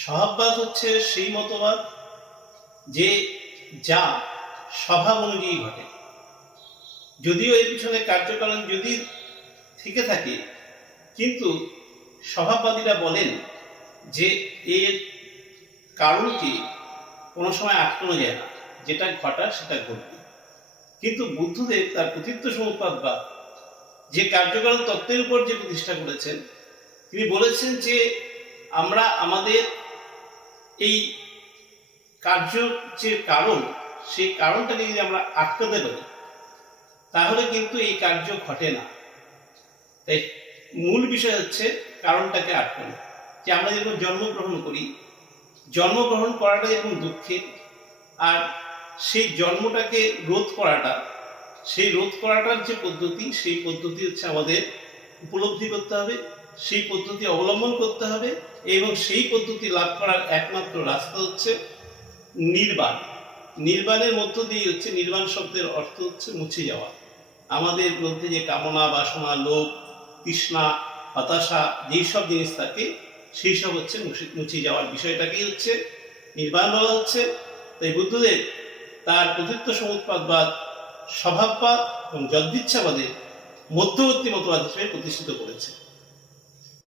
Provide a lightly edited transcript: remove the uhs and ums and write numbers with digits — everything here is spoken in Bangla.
স্বভাববাদ হচ্ছে সেই মতবাদ যে যা স্বভাব অনুযায়ী ঘটে। যদিও এর পিছনে কার্যকারণ যদি থেকে থাকে, কিন্তু স্বভাববাদীরা বলেন যে এর কারণকে কোনো সময় আটকানো যায় না, যেটা ঘটার সেটা ঘটবে। কিন্তু বুদ্ধদেব তার কৃতিত্ব সমুৎপাদবাদ যে কার্যকারণ তত্ত্বের উপর যে প্রতিষ্ঠা করেছেন, তিনি বলেছেন যে আমরা আমাদের এই কার্য যে কারণ, সেই কারণটাকে যদি আমরা আটকাতে পারি তাহলে কিন্তু এই কার্য ঘটে না। তাই মূল বিষয় হচ্ছে কারণটাকে আটকানো। যে আমরা যখন জন্মগ্রহণ করি, জন্মগ্রহণ করাটা যেরকম দুঃখের, আর সেই জন্মটাকে রোধ করাটা, সেই রোধ করাটার যে পদ্ধতি, সেই পদ্ধতি হচ্ছে আমাদের উপলব্ধি করতে হবে, সেই পদ্ধতি অবলম্বন করতে হবে, এবং সেই পদ্ধতি লাভ করার একমাত্র রাস্তা হচ্ছে নির্বাণ। নির্বাণের মধ্য দিয়ে হচ্ছে, নির্বাণ শব্দের অর্থ হচ্ছে মুছে যাওয়া। আমাদের মধ্যে যে কামনা, বাসনা, লোভ, তৃষ্ণা, হতাশা, যেসব জিনিস থাকে সেই সব হচ্ছে মুছে যাওয়ার বিষয়টাকেই হচ্ছে নির্বাণ বলা হচ্ছে। তাই বুদ্ধদেব তার কৃতিত্ব সমুৎপাদবাদ স্বভাববাদ এবং যদ্দিচ্ছাবাদের মধ্যবর্তী মতবাদ হিসেবে প্রতিষ্ঠিত করেছে।